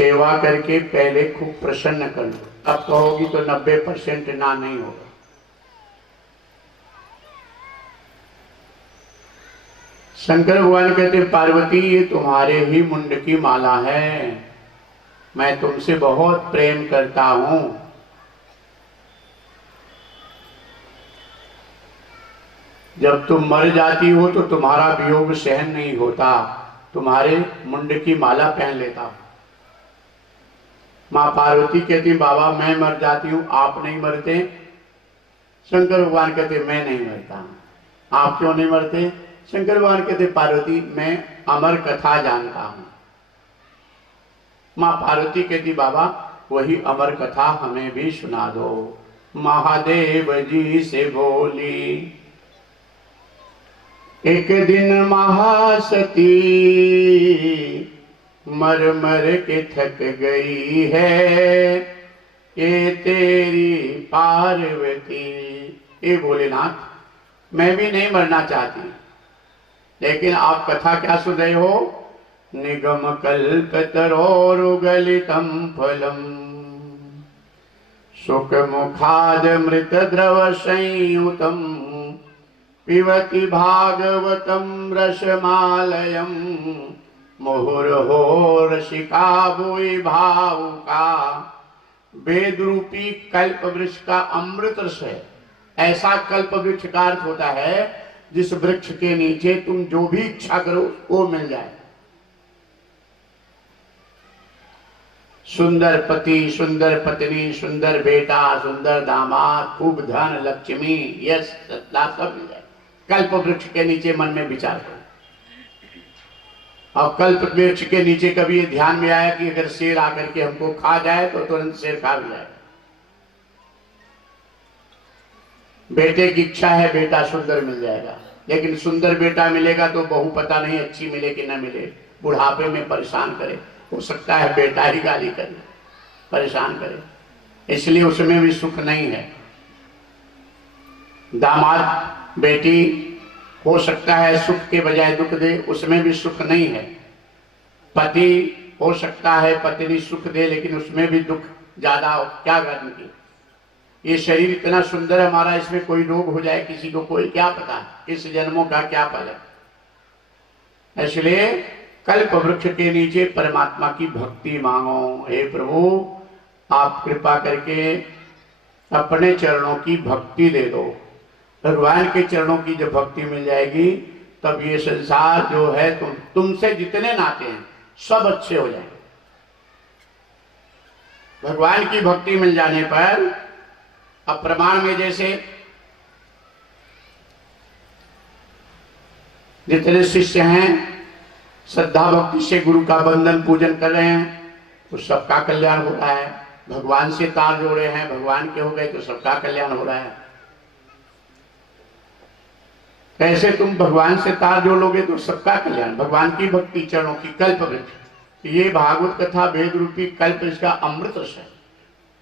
सेवा करके पहले खूब प्रसन्न कर लो, अब कहोगी तो 90% ना नहीं होगा। शंकर भगवान कहते पार्वती ये तुम्हारे ही मुंड की माला है, मैं तुमसे बहुत प्रेम करता हूं। जब तुम मर जाती हो तो तुम्हारा वियोग सहन नहीं होता, तुम्हारे मुंड की माला पहन लेता हूं। माँ पार्वती कहती बाबा मैं मर जाती हूं, आप नहीं मरते। शंकर भगवान कहते मैं नहीं मरता। आप क्यों नहीं मरते? शंकर भगवान कहते पार्वती मैं अमर कथा जानता हूं। माँ पार्वती कहती बाबा वही अमर कथा हमें भी सुना दो। महादेव जी से बोली एक दिन महासती मर मर के थक गई है, ये तेरी पार्वती। ये भोलेनाथ मैं भी नहीं मरना चाहती, लेकिन आप कथा क्या सुन रहे हो? निगम कल्पतरोरुगलितं फलम् सुख मुखाद मृत द्रव संयुतम् पिबति भागवतं रसमालयम् मुहुर्हो रसिका भुवि भावुका। वेद रूपी कल्प वृक्ष का अमृत रस है। ऐसा कल्प वृक्ष का अर्थ होता है जिस वृक्ष के नीचे तुम जो भी इच्छा करो वो मिल जाए। सुंदर पति, सुंदर पत्नी, सुंदर बेटा, सुंदर दामाद, खूब धन, लक्ष्मी, यश, लाभ सब मिल जाए। कल्प वृक्ष के नीचे मन में विचार करो। और कल्प वृक्ष के नीचे कभी ये ध्यान में आया कि अगर शेर आकर के हमको खा जाए तो तुरंत शेर खा भी जाए। बेटे की इच्छा है बेटा सुंदर मिल जाएगा, लेकिन सुंदर बेटा मिलेगा तो बहू पता नहीं अच्छी मिले कि न मिले, बुढ़ापे में परेशान करे। हो सकता है बेटा ही गाली करे, परेशान करे, इसलिए उसमें भी सुख नहीं है। दामाद बेटी हो सकता है सुख के बजाय दुख दे, उसमें भी सुख नहीं है। पति हो सकता है पत्नी सुख दे, लेकिन उसमें भी दुख ज्यादा। क्या करने की? ये शरीर इतना सुंदर हमारा, इसमें कोई रोग हो जाए किसी को, कोई क्या पता किस जन्मों का क्या फल है। इसलिए कल्प वृक्ष के नीचे परमात्मा की भक्ति मांगो। हे प्रभु आप कृपा करके अपने चरणों की भक्ति दे दो। भगवान के चरणों की जब भक्ति मिल जाएगी तब ये संसार जो है तुमसे जितने नाते हैं सब अच्छे हो जाएंगे। भगवान की भक्ति मिल जाने पर अब प्रमाण में जैसे जितने शिष्य हैं श्रद्धा भक्ति से गुरु का बंधन पूजन कर रहे हैं तो सबका कल्याण हो रहा है। भगवान से तार जोड़े हैं, भगवान के हो गए तो सबका कल्याण हो रहा है। कैसे तुम भगवान से तार जोड़ोगे तो सबका कल्याण। भगवान की भक्ति चरणों की कल्प वृक्ष, ये भागवत कथा वेद रूपी कल्प इसका अमृत रस है।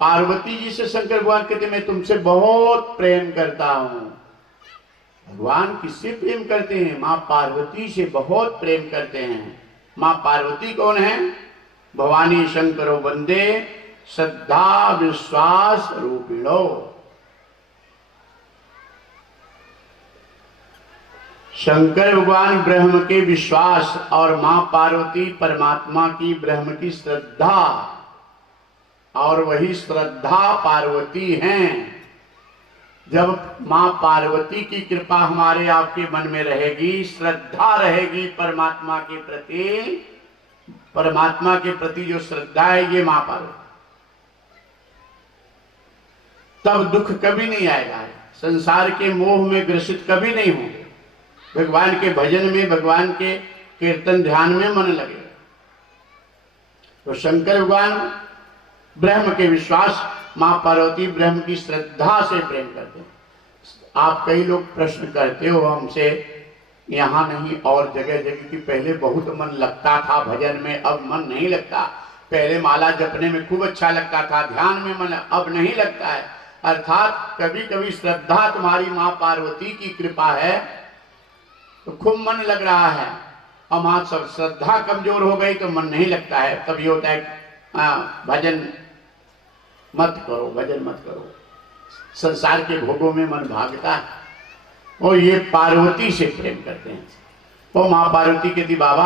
पार्वती जी से शंकर भगवान कहते मैं तुमसे बहुत प्रेम करता हूं। भगवान किससे प्रेम करते हैं? माँ पार्वती से बहुत प्रेम करते हैं। माँ पार्वती कौन है? भवानी शंकरो वंदे श्रद्धा विश्वास रूपिणो। शंकर भगवान ब्रह्म के विश्वास और माँ पार्वती परमात्मा की ब्रह्म की श्रद्धा, और वही श्रद्धा पार्वती हैं। जब माँ पार्वती की कृपा हमारे आपके मन में रहेगी, श्रद्धा रहेगी परमात्मा के प्रति, परमात्मा के प्रति जो श्रद्धा है ये माँ पार्वती, तब दुख कभी नहीं आएगा। संसार के मोह में ग्रसित कभी नहीं होंगे। भगवान के भजन में, भगवान के कीर्तन ध्यान में मन लगेगा। तो शंकर भगवान ब्रह्म के विश्वास, माँ पार्वती ब्रह्म की श्रद्धा से प्रेम करते हैं। आप कई लोग प्रश्न करते हो हमसे, यहाँ नहीं और जगह जगह की पहले बहुत मन लगता था भजन में, अब मन नहीं लगता। पहले माला जपने में खूब अच्छा लगता था, ध्यान में मन अब नहीं लगता है। अर्थात कभी कभी श्रद्धा तुम्हारी माँ पार्वती की कृपा है तो खूब मन लग रहा है, और माँ सब श्रद्धा कमजोर हो गई तो मन नहीं लगता है। तब ये होता है भजन मत करो, भजन मत करो। संसार के भोगों में मन भागता है। और ये पार्वती से प्रेम करते हैं। तो माँ पार्वती कहती बाबा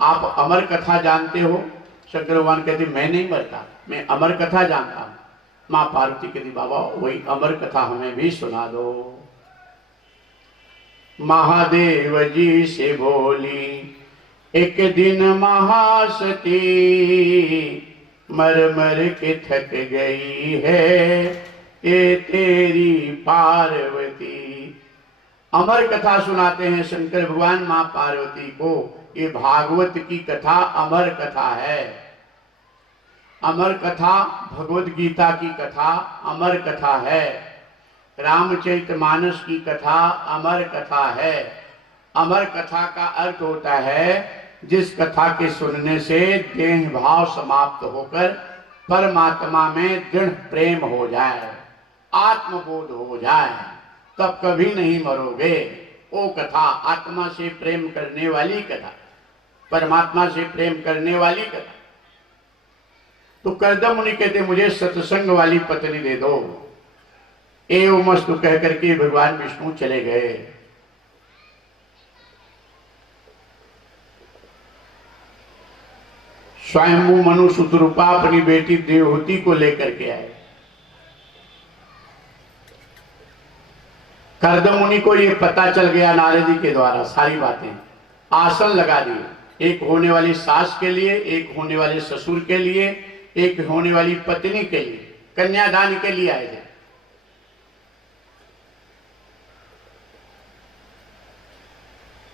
आप अमर कथा जानते हो? शंकर भगवान कहते मैं नहीं मरता, मैं अमर कथा जानता हूं। माँ पार्वती कहती बाबा वही अमर कथा हमें भी सुना दो। महादेव जी से बोली एक दिन महासती, मर मर के थक गई है ये तेरी पार्वती। अमर कथा सुनाते हैं शंकर भगवान मां पार्वती को। ये भागवत की कथा अमर कथा है। अमर कथा भगवत गीता की कथा अमर कथा है। रामचरितमानस की कथा अमर कथा है। अमर कथा का अर्थ होता है जिस कथा के सुनने से देह भाव समाप्त होकर परमात्मा में दृढ़ प्रेम हो जाए, आत्मबोध हो जाए, तब कभी नहीं मरोगे। वो कथा आत्मा से प्रेम करने वाली कथा, परमात्मा से प्रेम करने वाली कथा। तो कर्दम मुनि कहते मुझे सत्संग वाली पत्नी दे दो। एवं मस्तु कह करके भगवान विष्णु चले गए। स्वयंभू मनु सुतरूपा अपनी बेटी देवहूति को लेकर के आए। कर्दम मुनि को ये पता चल गया नारद जी के द्वारा सारी बातें। आसन लगा दिए, एक होने वाली सास के लिए, एक होने वाले ससुर के लिए, एक होने वाली पत्नी के लिए, कन्यादान के लिए आए थे।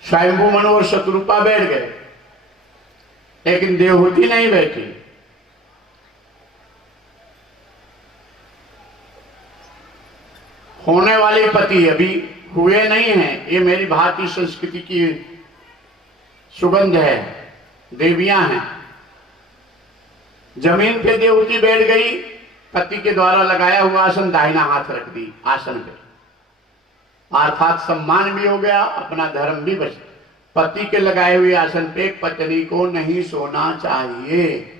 स्वयंभू मनु और शत्रुपा बैठ गए, लेकिन देवहूति नहीं बैठी। होने वाले पति अभी हुए नहीं हैं। ये मेरी भारतीय संस्कृति की सुगंध है, देवियां हैं। जमीन पे देवहूति बैठ गई, पति के द्वारा लगाया हुआ आसन दाहिना हाथ रख दी आसन पे, अर्थात सम्मान भी हो गया, अपना धर्म भी बच। पति के लगाए हुए आसन पे पत्नी को नहीं सोना चाहिए।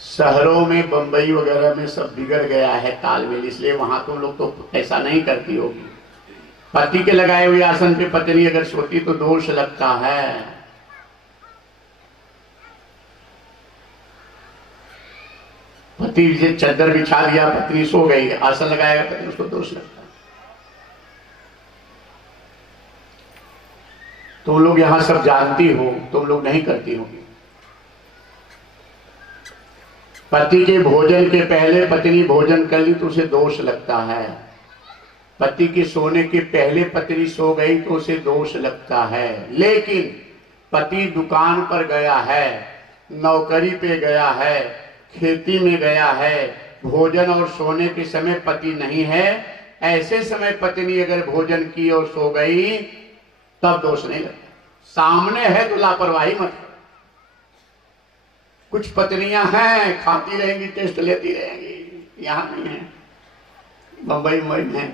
शहरों में बंबई वगैरह में सब बिगड़ गया है तालमेल, इसलिए वहां तुम लोग तो ऐसा नहीं करती होगी। पति के लगाए हुए आसन पे पत्नी अगर सोती तो दोष लगता है। पति से चादर बिछा दिया, पत्नी सो गई, आसन लगाएगा पत्नी, उसको दोष लगता है। तुम लोग यहां सब जानती हो, तुम लोग नहीं करती होगी। पति के भोजन के पहले पत्नी भोजन कर ली तो उसे दोष लगता है। पति के सोने के पहले पत्नी सो गई तो उसे दोष लगता है। लेकिन पति दुकान पर गया है, नौकरी पे गया है, खेती में गया है, भोजन और सोने के समय पति नहीं है, ऐसे समय पत्नी अगर भोजन की और सो गई तब दोष नहीं लगता। सामने है तो लापरवाही मत। कुछ पत्नियां हैं खाती रहेंगी, टेस्ट लेती रहेंगी, यहां नहीं है, बंबई में है।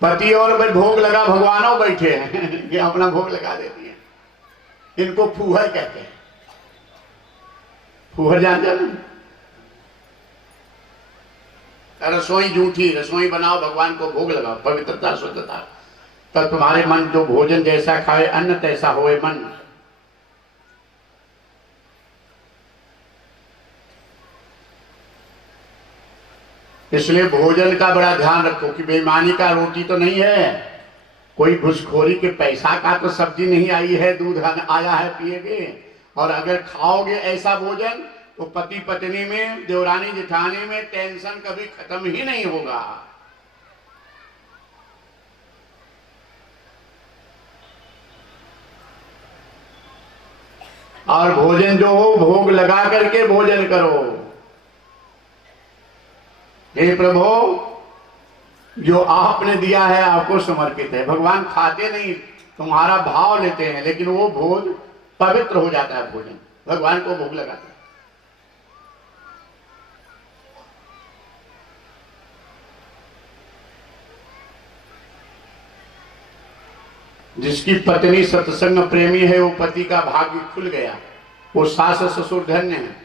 पति और भोग लगा, भगवानों बैठे हैं, ये अपना भोग लगा देती है। इनको फूहर कहते हैं। फूहर जानते हैं? रसोई झूठी, रसोई बनाओ, भगवान को भोग लगाओ, पवित्रता शुद्धता, तब तुम्हारे मन जो भोजन जैसा खाए अन्न तैसा होए मन। इसलिए भोजन का बड़ा ध्यान रखो कि बेईमानी का रोटी तो नहीं है, कोई घुसखोरी के पैसा का तो सब्जी नहीं आई है, दूध आया है पिएगे। और अगर खाओगे ऐसा भोजन तो पति पत्नी में, देवरानी जेठानी में टेंशन कभी खत्म ही नहीं होगा। और भोजन जो हो भोग लगा करके भोजन करो। हे प्रभु जो आपने दिया है आपको समर्पित है। भगवान खाते नहीं, तुम्हारा भाव लेते हैं, लेकिन वो भोज पवित्र हो जाता है। भोजन भगवान को भोग लगाते हैं। जिसकी पत्नी सत्संग प्रेमी है वो पति का भाग्य खुल गया, वो सास ससुर धन्य है।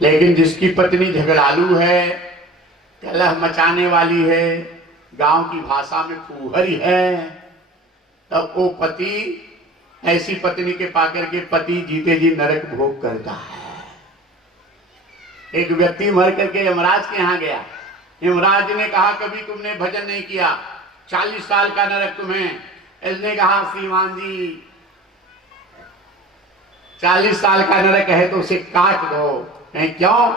लेकिन जिसकी पत्नी झगड़ालू है, कलह मचाने वाली है, गांव की भाषा में फूहरी है, तब वो पति ऐसी पत्नी के पाकर के पति जीते जी नरक भोग करता है। एक व्यक्ति मर करके यमराज के यहाँ गया। यमराज ने कहा कभी तुमने भजन नहीं किया, 40 साल का नरक तुम्हें। इसने कहा श्रीमान जी 40 साल का नरक है तो उसे काट दो। कहें क्यों?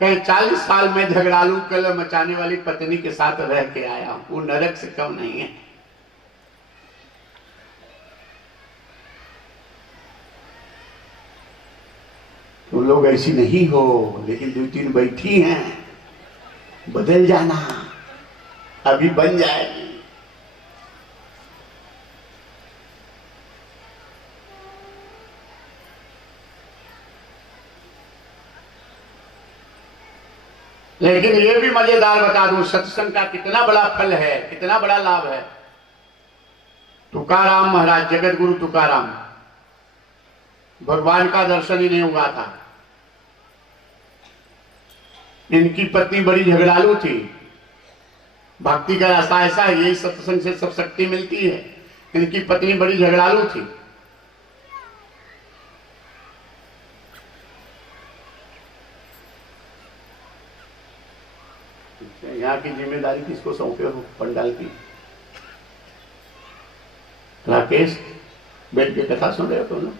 कहें 40 साल में झगड़ालू कलह मचाने वाली पत्नी के साथ रह के आया हूं, वो नरक से कम नहीं है। तुम लोग ऐसी नहीं हो, लेकिन 2-3 बैठी हैं, बदल जाना, अभी बन जाएगी। लेकिन ये भी मजेदार बता दूं, सत्संग का कितना बड़ा फल है, कितना बड़ा लाभ है। तुकाराम महाराज, जगत गुरु तुकाराम, भगवान का दर्शन ही नहीं हुआ था। इनकी पत्नी बड़ी झगड़ालू थी। भक्ति का रास्ता ऐसा है, यही सत्संग से सब शक्ति मिलती है। इनकी पत्नी बड़ी झगड़ालू थी। यहाँ की जिम्मेदारी किसको सौंपे हो? पंडाल की। राकेश बैठ के कथा सुन रहे हो तुम लोग?